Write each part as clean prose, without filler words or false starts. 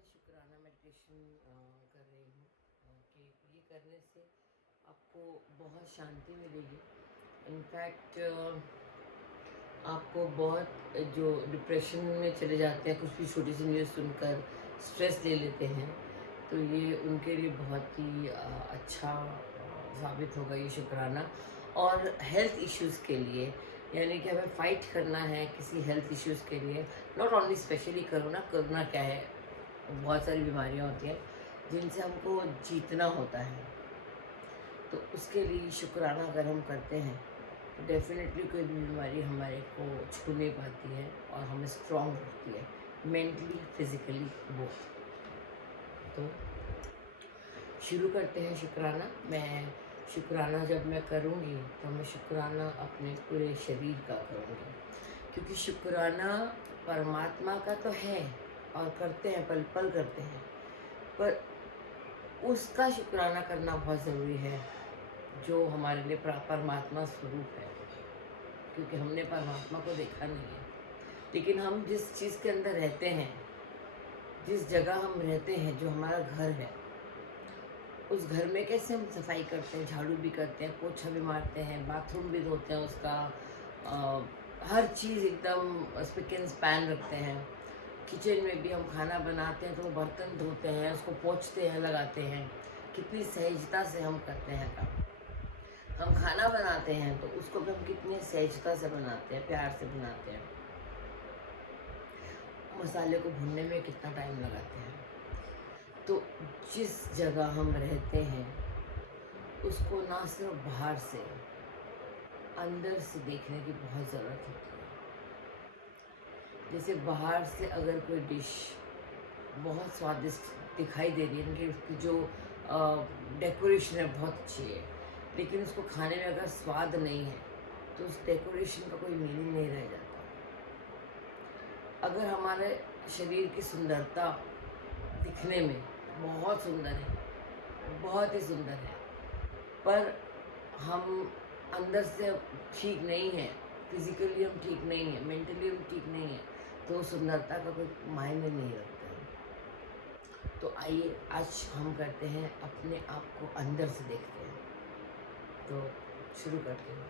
मैं शुक्राना मेडिटेशन कर रही हूँ कि ये करने से आपको बहुत शांति मिलेगी। इनफैक्ट आपको बहुत जो डिप्रेशन में चले जाते हैं, कुछ भी छोटी सी न्यूज़ सुनकर स्ट्रेस ले लेते हैं, तो ये उनके लिए बहुत ही अच्छा साबित होगा ये शुक्राना। और हेल्थ इश्यूज़ के लिए, यानी कि हमें फ़ाइट करना है किसी हेल्थ इश्यूज़ के लिए, नॉट ओनली स्पेशली करोना क्या है, बहुत सारी बीमारियां होती हैं जिनसे हमको जीतना होता है। तो उसके लिए शुक्राना अगर हम करते हैं तो डेफिनेटली कोई भी बीमारी हमारे को छू नहीं पाती है और हमें स्ट्रॉन्ग रखती है, मेंटली फिजिकली बोथ। तो शुरू करते हैं शुक्राना। मैं शुक्राना जब मैं करूँगी तो मैं शुक्राना अपने पूरे शरीर का करूँगी, क्योंकि शुक्राना परमात्मा का तो है और करते हैं, पल पल करते हैं, पर उसका शुक्राना करना बहुत ज़रूरी है जो हमारे लिए परमात्मा स्वरूप है। क्योंकि हमने परमात्मा को देखा नहीं है, लेकिन हम जिस चीज़ के अंदर रहते हैं, जिस जगह हम रहते हैं, जो हमारा घर है, उस घर में कैसे हम सफाई करते हैं, झाड़ू भी करते हैं, पोछा भी मारते हैं, बाथरूम भी धोते हैं उसका, हर चीज़ एकदम स्पिक एंड स्पैन रखते हैं। किचन में भी हम खाना बनाते हैं तो वो बर्तन धोते हैं, उसको पोंछते हैं, लगाते हैं। कितनी सहजता से हम करते हैं काम। हम खाना बनाते हैं तो उसको भी हम कितनी सहजता से बनाते हैं, प्यार से बनाते हैं। मसाले को भूनने में कितना टाइम लगाते हैं। तो जिस जगह हम रहते हैं उसको ना सिर्फ बाहर से, अंदर से देखने की बहुत ज़रूरत होती है। जैसे बाहर से अगर कोई डिश बहुत स्वादिष्ट दिखाई दे रही है, कि उसकी जो डेकोरेशन है बहुत अच्छी है, लेकिन उसको खाने में अगर स्वाद नहीं है तो उस डेकोरेशन का कोई मीनिंग नहीं रह जाता। अगर हमारे शरीर की सुंदरता दिखने में बहुत सुंदर है, बहुत ही सुंदर है, पर हम अंदर से ठीक नहीं है, फिजिकली हम ठीक नहीं है, मेंटली हम ठीक नहीं है, तो सुंदरता का कोई मायने नहीं रखता है। तो आइए आज हम करते हैं, अपने आप को अंदर से देखते हैं। तो शुरू करते हैं।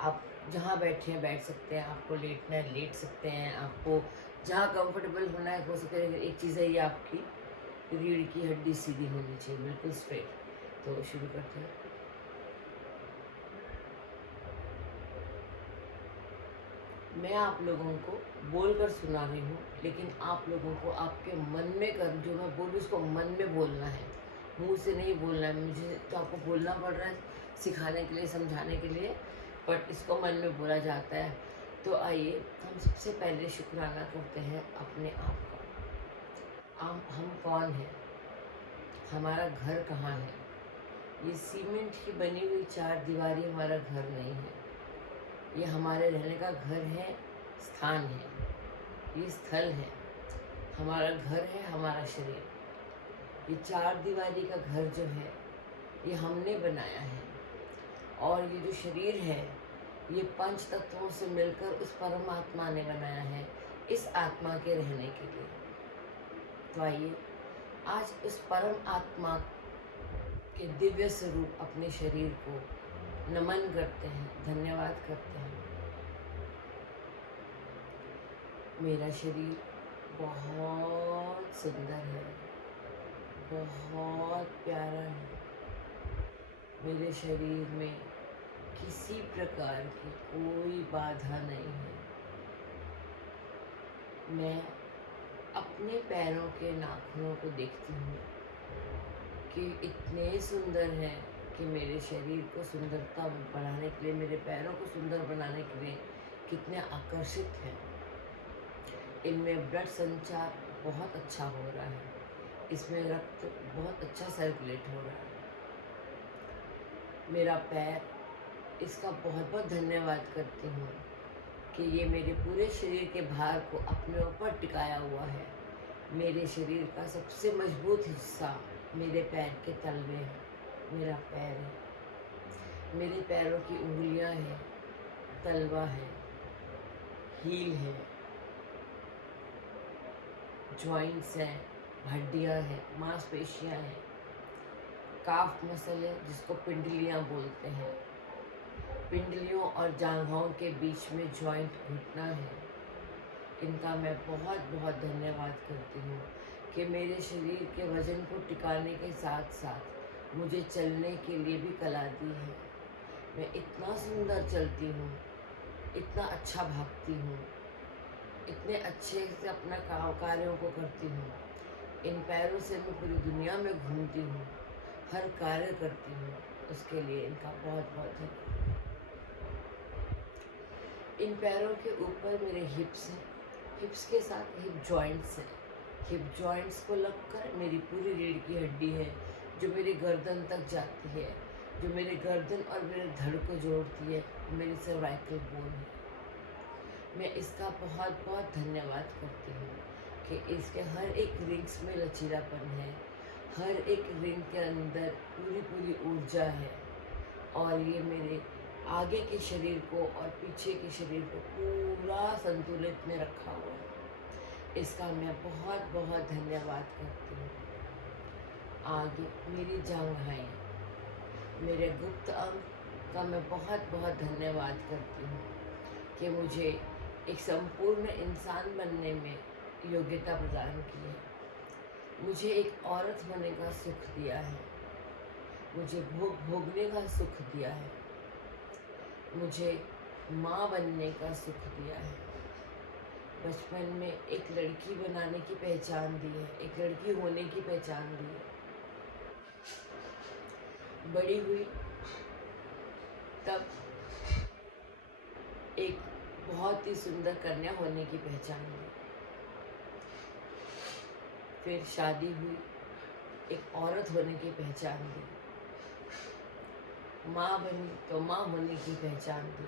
आप जहाँ बैठे हैं बैठ सकते हैं, आपको लेटना है लेट सकते हैं, आपको जहाँ कंफर्टेबल होना है हो सकता है। एक चीज़ है, ये आपकी रीढ़ की हड्डी सीधी होनी चाहिए, बिल्कुल स्ट्रेट। तो शुरू करते हैं। मैं आप लोगों को बोलकर सुना रही हूँ, लेकिन आप लोगों को आपके मन में कर, जो मैं बोलूँ उसको मन में बोलना है, मुंह से नहीं बोलना है। मुझे तो आपको बोलना पड़ रहा है सिखाने के लिए, समझाने के लिए, बट इसको मन में बोला जाता है। तो आइए हम सबसे पहले शुक्राना करते हैं अपने आप का। हम कौन हैं, हमारा घर कहाँ है। ये सीमेंट की बनी हुई चार दीवारी हमारा घर नहीं है, ये हमारे रहने का घर है, स्थान है, ये स्थल है। हमारा घर है हमारा शरीर। ये चार दीवारी का घर जो है ये हमने बनाया है, और ये जो शरीर है ये पंच तत्वों से मिलकर उस परमात्मा ने बनाया है, इस आत्मा के रहने के लिए। तो आइए आज उस परम आत्मा के दिव्य स्वरूप अपने शरीर को नमन करते हैं, धन्यवाद करते हैं। मेरा शरीर बहुत सुंदर है, बहुत प्यारा है। मेरे शरीर में किसी प्रकार की कोई बाधा नहीं है। मैं अपने पैरों के नाखूनों को देखती हूँ कि इतने सुंदर हैं कि मेरे शरीर को सुंदरता बढ़ाने के लिए, मेरे पैरों को सुंदर बनाने के लिए कितने आकर्षित हैं। इनमें ब्लड संचार बहुत अच्छा हो रहा है, इसमें रक्त बहुत अच्छा सर्कुलेट हो रहा है। मेरा पैर, इसका बहुत बहुत धन्यवाद करती हूँ कि ये मेरे पूरे शरीर के भार को अपने ऊपर टिकाया हुआ है। मेरे शरीर का सबसे मजबूत हिस्सा मेरे पैर के तलवे है, मेरा पैर है। मेरे पैरों की उंगलियां हैं, तलवा है, हील है, जॉइंट्स हैं, हड्डियाँ हैं, मांसपेशियाँ हैं, काफ मसल है जिसको पिंडलियाँ बोलते हैं, पिंडलियों और जांघों के बीच में जॉइंट घुटना है। इनका मैं बहुत बहुत धन्यवाद करती हूँ कि मेरे शरीर के वज़न को टिकाने के साथ साथ मुझे चलने के लिए भी कला दी है। मैं इतना सुंदर चलती हूँ, इतना अच्छा भागती हूँ, इतने अच्छे से अपना काम कार्यों को करती हूँ। इन पैरों से मैं पूरी दुनिया में घूमती हूँ, हर कार्य करती हूँ। उसके लिए इनका बहुत बहुत धन्यवाद। इन पैरों के ऊपर मेरे हिप्स हैं, हिप्स के साथ हिप जॉइंट्स हैं। हिप जॉइंट्स को लगकर मेरी पूरी रीढ़ की हड्डी है जो मेरी गर्दन तक जाती है, जो मेरे गर्दन और मेरे धड़ को जोड़ती है, मेरी सर्वाइकल बोन है। मैं इसका बहुत बहुत धन्यवाद करती हूँ कि इसके हर एक रिंग्स में लचीलापन है, हर एक रिंग के अंदर पूरी पूरी ऊर्जा है और ये मेरे आगे के शरीर को और पीछे के शरीर को पूरा संतुलित में रखा हुआ है। इसका मैं बहुत बहुत धन्यवाद करती हूँ। आगे मेरी जांघाएं, मेरे गुप्त अंग का मैं बहुत बहुत धन्यवाद करती हूँ कि मुझे एक संपूर्ण इंसान बनने में योग्यता प्रदान की है। मुझे एक औरत होने का सुख दिया है, मुझे भोगने का सुख दिया है, मुझे माँ बनने का सुख दिया है। बचपन में एक लड़की बनाने की पहचान दी है, एक लड़की होने की पहचान दी है। बड़ी हुई तब एक बहुत ही सुंदर कन्या होने की पहचान दी। फिर शादी हुई, एक औरत होने की पहचान दी। माँ बनी तो माँ होने की पहचान दी।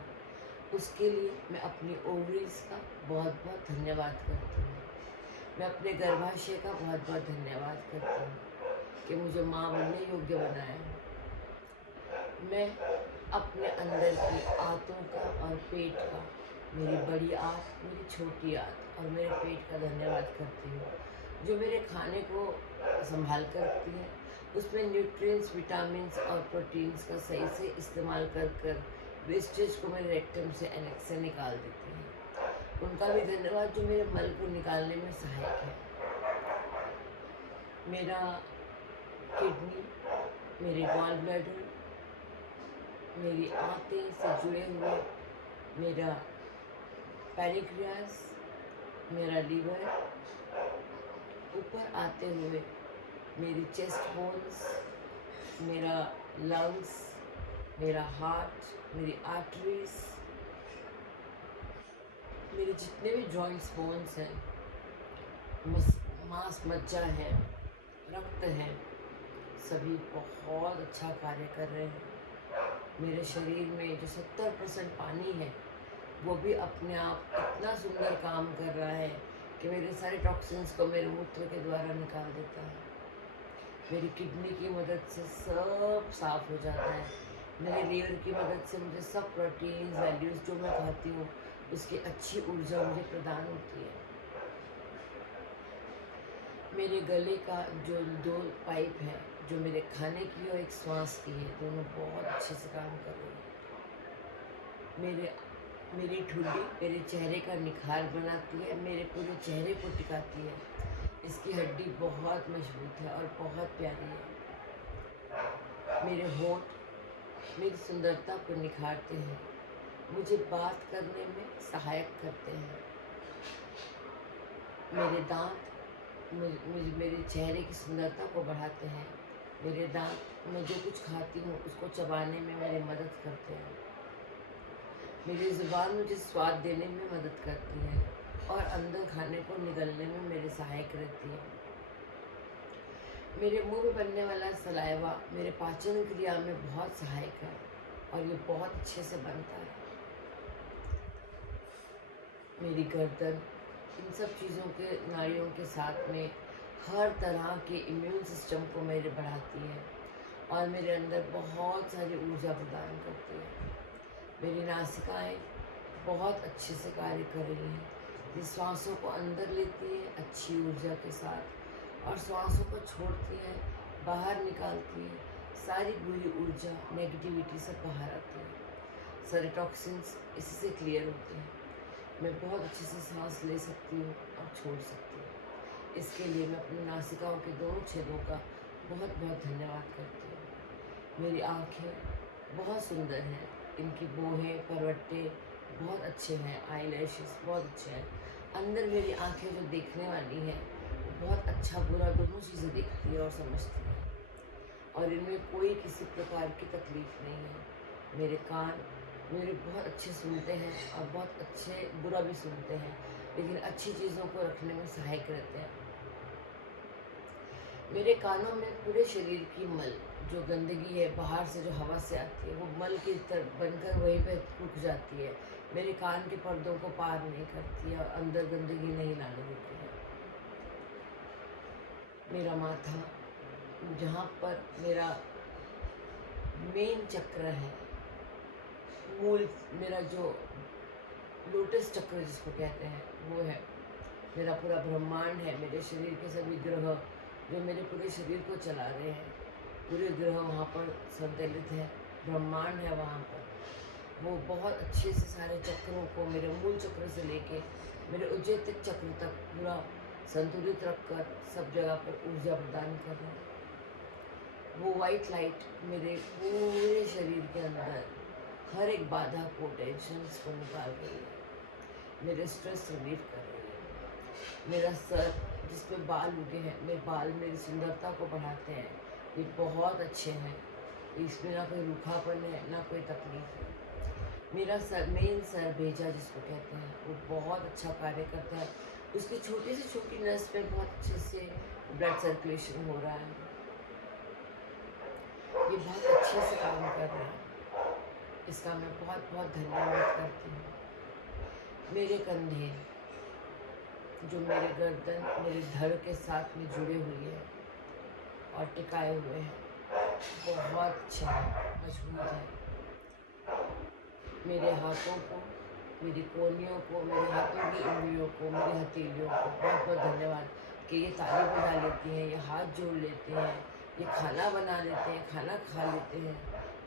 उसके लिए मैं अपनी ओवरीज का बहुत बहुत धन्यवाद करती हूँ। मैं अपने गर्भाशय का बहुत बहुत धन्यवाद करती हूँ कि मुझे माँ बनने योग्य बनाया। मैं अपने अंदर की आंतों का और पेट का, मेरी बड़ी आंत, मेरी छोटी आंत और मेरे पेट का धन्यवाद करती हूँ, जो मेरे खाने को संभाल कर रखती है। उसमें न्यूट्रिएंट्स, विटामिन्स और प्रोटीन्स का सही से इस्तेमाल कर वेस्टेज को मेरे रेक्टम से एनेक्स से निकाल देती है। उनका भी धन्यवाद जो मेरे मल को निकालने में सहायक है। मेरा किडनी, मेरे गॉल ब्लैडर, मेरी आंतें से जुड़े हुए मेरा पैनक्रियास, मेरा लीवर, ऊपर आते हुए मेरी चेस्ट बोन्स, मेरा लंग्स, मेरा हार्ट, मेरी आर्टरीज, मेरे जितने भी जॉइंट्स, बोन्स हैं, मांस मज्जा है, रक्त है, सभी बहुत अच्छा कार्य कर रहे हैं। मेरे शरीर में जो 70% पानी है वो भी अपने आप इतना सुंदर काम कर रहा है कि मेरे सारे टॉक्सिन्स को मेरे मूत्र के द्वारा निकाल देता है। मेरी किडनी की मदद से सब साफ हो जाता है। मेरे लीवर की मदद से मुझे सब प्रोटीन वैल्यूज़ जो मैं खाती हूँ उसकी अच्छी ऊर्जा मुझे प्रदान होती है। मेरे गले का जो 2 पाइप है, जो मेरे खाने की और एक श्वास की है, दोनों बहुत अच्छे से काम कर रही है। मेरी ठुड्डी मेरे चेहरे का निखार बनाती है, मेरे पूरे चेहरे को टिकाती है। इसकी हड्डी बहुत मजबूत है और बहुत प्यारी है। मेरे होंठ मेरी सुंदरता को निखारते हैं, मुझे बात करने में सहायक करते हैं। मेरे दांत मेरे चेहरे की सुंदरता को बढ़ाते हैं। मेरे दांत मैं जो कुछ खाती हूँ उसको चबाने में मेरी मदद करते हैं। मेरी ज़ुबान मुझे स्वाद देने में मदद करती है और अंदर खाने को निगलने में मेरे सहायक रहती है। मेरे मुंह में बनने वाला सलाइवा मेरे पाचन क्रिया में बहुत सहायक है और ये बहुत अच्छे से बनता है। मेरी गर्दन इन सब चीज़ों के नाड़ियों के साथ में हर तरह के इम्यून सिस्टम को मेरे बढ़ाती है और मेरे अंदर बहुत सारी ऊर्जा प्रदान करती है। मेरी नासिकाएं बहुत अच्छे से कार्य कर रही हैं, ये सांसों को अंदर लेती है अच्छी ऊर्जा के साथ और सांसों को छोड़ती है, बाहर निकालती है। सारी बुरी ऊर्जा, नेगेटिविटी सब बाहर आती है। सारे टॉक्सिन्स इसी से क्लियर होते हैं। मैं बहुत अच्छे से सांस ले सकती हूँ और छोड़ सकती हूँ। इसके लिए मैं अपनी नासिकाओं के दोनों छेदों का बहुत बहुत धन्यवाद करती हूँ। मेरी आँखें बहुत सुंदर हैं, इनकी बोहें, परवट्टे बहुत अच्छे हैं, आई लैशेस बहुत अच्छे हैं। अंदर मेरी आँखें जो देखने वाली हैं, बहुत अच्छा बुरा दोनों चीज़ें देखती है और समझती है, और इनमें कोई किसी प्रकार की तकलीफ़ नहीं है। मेरे कान मेरे बहुत अच्छे सुनते हैं और बहुत अच्छे बुरा भी सुनते हैं, लेकिन अच्छी चीज़ों को रखने में सहायक रहते हैं। मेरे कानों में पूरे शरीर की मल जो गंदगी है बाहर से जो हवा से आती है, वो मल की तरह बनकर वहीं पे रुक जाती है। मेरे कान के पर्दों को पार नहीं करती है और अंदर गंदगी नहीं लाने देती है। मेरा माथा, जहाँ पर मेरा मेन चक्र है, मूल मेरा जो लोटस चक्र जिसको कहते हैं वो है। मेरा पूरा ब्रह्मांड है, मेरे शरीर के सभी ग्रह जो मेरे पूरे शरीर को चला रहे हैं, पूरे ग्रह वहाँ पर संतुलित है, ब्रह्मांड है वहाँ पर। वो बहुत अच्छे से सारे चक्रों को मेरे मूल चक्र से लेके मेरे उज्जैतिक चक्र तक पूरा संतुलित रखकर सब जगह पर ऊर्जा प्रदान कर रहे हैं। वो वाइट लाइट मेरे पूरे शरीर के अंदर हर एक बाधा को, टेंशन्स को निकाल रही है, मेरे स्ट्रेस रिलीव कर रही है। मेरा सर जिस पे बाल उगे हैं, मेरे बाल मेरी सुंदरता को बढ़ाते हैं, ये बहुत अच्छे हैं, इसमें ना कोई रूखापन है ना कोई तकलीफ है। मेरा सर, मेन सर भेजा जिसको कहते हैं, वो बहुत अच्छा कार्य करता है। उसकी छोटी से छोटी नस पे बहुत अच्छे से ब्लड सर्कुलेशन हो रहा है, ये बहुत अच्छे से काम कर रहा है, इसका मैं बहुत बहुत धन्यवाद करती हूँ। मेरे कंधे जो मेरे गर्दन, मेरे धड़ के साथ में जुड़े हुए हैं और टिकाए हुए हैं, बहुत अच्छे हैं, मजबूत हैं। मेरे हाथों को, मेरी कोहनियों को, मेरे हाथों की उंगलियों को, मेरी हथेलियों को बहुत बहुत धन्यवाद कि ये ताली बजा लेती हैं, ये हाथ जोड़ लेते हैं, ये खाना बना लेते हैं, खाना खा लेते हैं,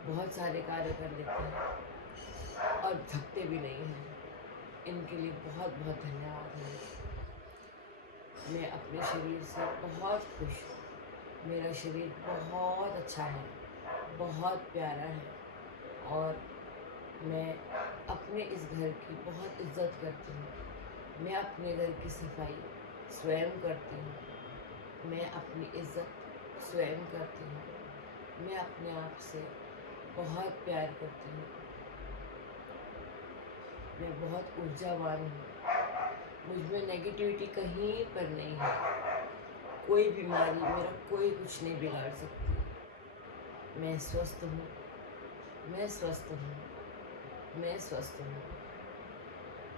बहुत सारे कार्य कर लेते हैं और थकते भी नहीं हैं। इनके लिए बहुत बहुत धन्यवाद है। मैं अपने शरीर से बहुत खुश हूँ। मेरा शरीर बहुत अच्छा है, बहुत प्यारा है और मैं अपने इस घर की बहुत इज्जत करती हूँ। मैं अपने घर की सफाई स्वयं करती हूँ, मैं अपनी इज्जत स्वयं करती हूँ, मैं अपने आप से बहुत प्यार करती हूँ। मैं बहुत ऊर्जावान हूँ, मुझ में नेगेटिविटी कहीं पर नहीं है। कोई बीमारी मेरा कोई कुछ नहीं बिगाड़ सकती। मैं स्वस्थ हूँ, मैं स्वस्थ हूँ, मैं स्वस्थ हूँ।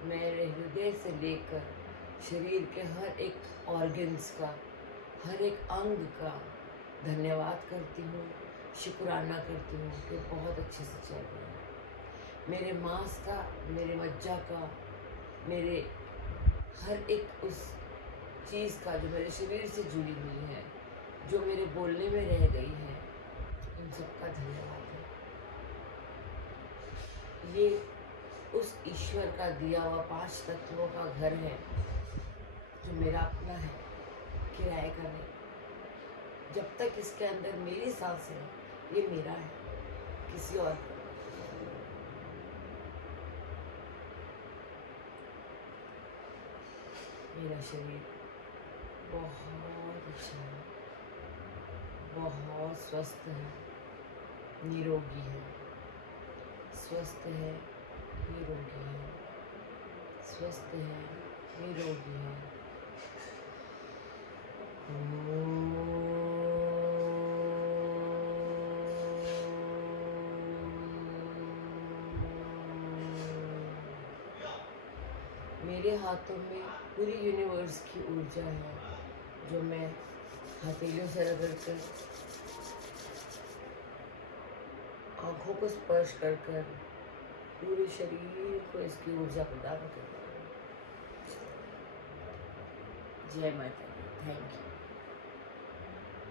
मेरे हृदय से लेकर शरीर के हर एक ऑर्गन्स का, हर एक अंग का धन्यवाद करती हूँ, शुक्राना करती हूँ कि बहुत अच्छे से चल रहा है। मेरे मांस का, मेरे मज्जा का, मेरे हर एक उस चीज़ का जो मेरे शरीर से जुड़ी हुई है, जो मेरे बोलने में रह गई है, उन सबका धन्यवाद है। ये उस ईश्वर का दिया हुआ 5 तत्वों का घर है जो मेरा अपना है, किराए का नहीं। जब तक इसके अंदर मेरी सांसें हैं, ये मेरा है, किसी और का। मेरा शरीर बहुत अच्छा है, बहुत स्वस्थ है, निरोगी है, स्वस्थ है, निरोगी है, स्वस्थ है, निरोगी है। मेरे हाथों में पूरी यूनिवर्स की ऊर्जा है, जो मैं हथेलियों से रगड़कर, आँखों को स्पर्श कर कर पूरे शरीर को इसकी ऊर्जा प्रदान करती हूँ। जय माता दी। Thank you.